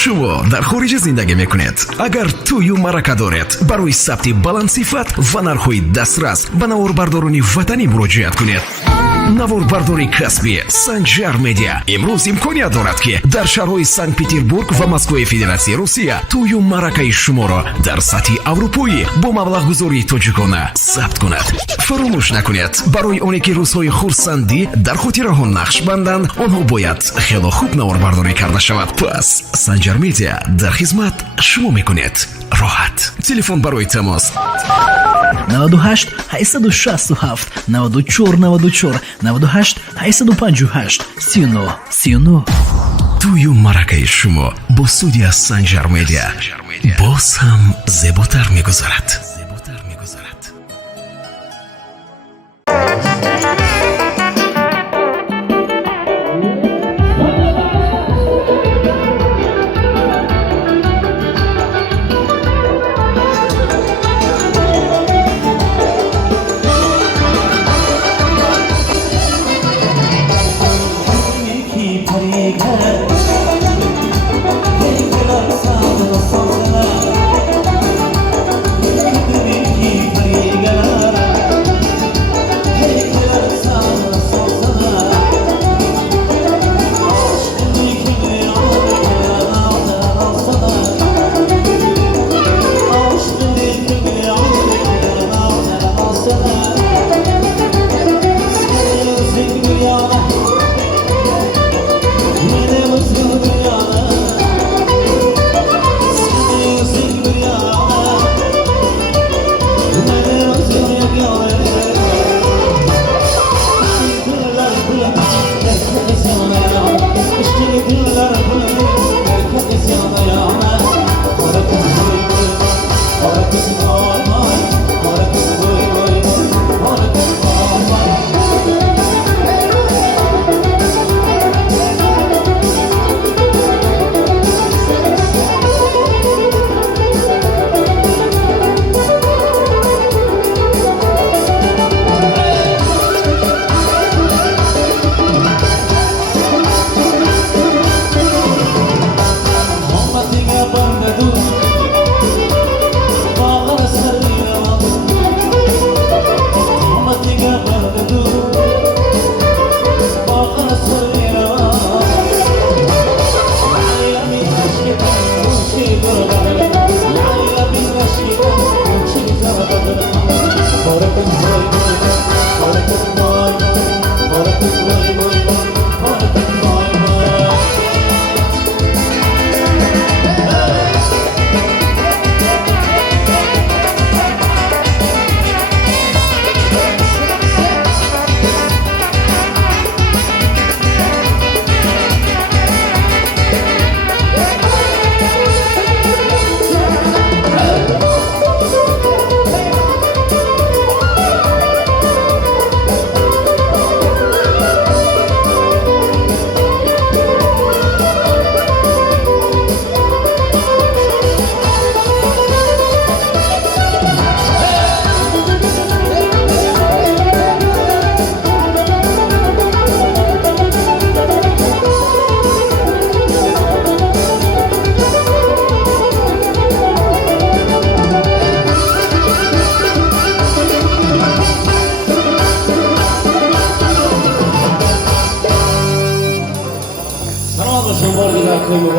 шумо дар хориҷ зиндагӣ мекунед? Агар тӯю марака доред, барои сабти баландсифат ва нархҳои дастрас ба наворбардорони ватанӣ муроҷиат кунед. наворбардори касбӣ Санҷар Медиа имрӯз имконият дорад ки дар шаҳрҳои Санкт-Петербург ва Москваи Федератсияи Русия тӯю маракаи шуморо дар сатҳи аврупоӣ бо маблағгузории тоҷикона сабт кунад. фаромӯш накунед, барои оне ки рӯзҳои хурсандӣ дар хотираҳо нақш банданд, онҳо бояд хело хуб наворбардорӣ карда шавад. пас Санҷар Медиа дар хизмат шумо мекунед. роҳат. телефон барои тамос 98 867 94 94 98 858 39 39. тӯю маракаи шумо бо студия Санҷар Медиа боз ҳам зеботар мегузарад.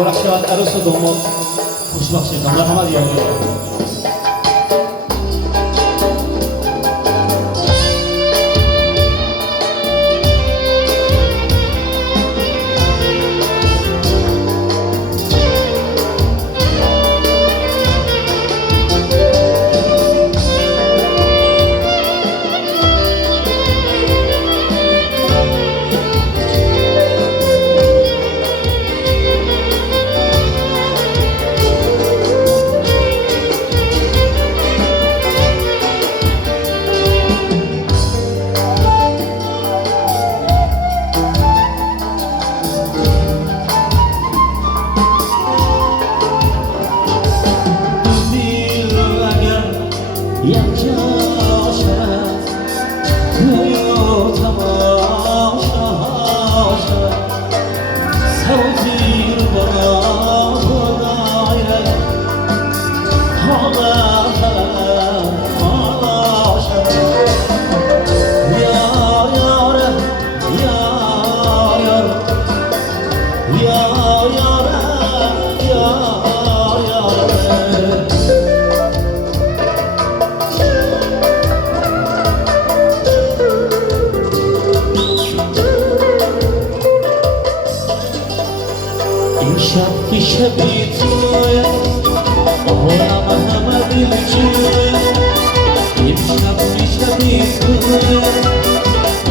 مبارک شود عروس و داماد خوشبخت شید. مرحمت یا شب که شبی توی آرام همه دل جوی امشب که شبی توی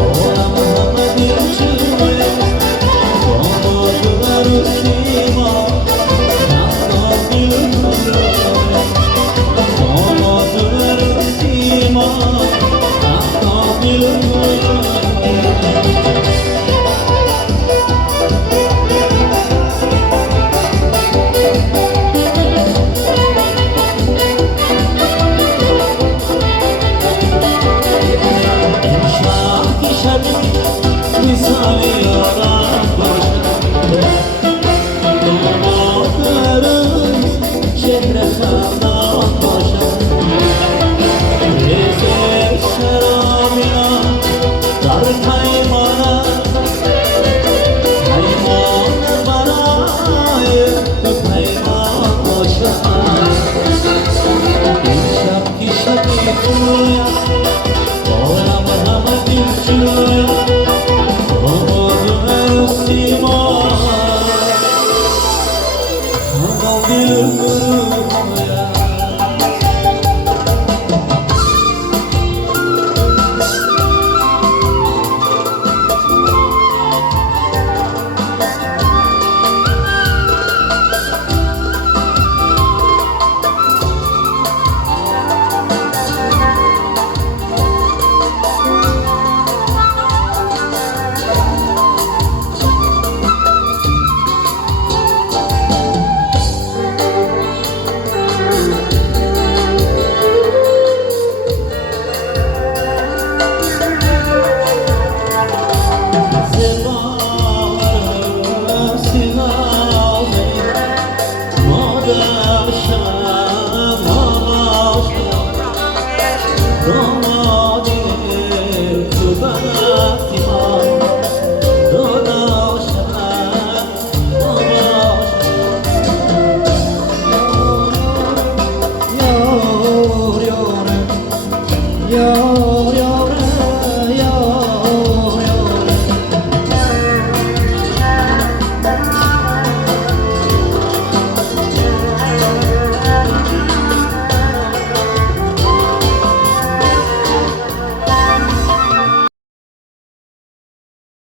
آرام همه دل جوی داماد و عروسیما تنها دل توی داماد و عروسیما تنها دل توی You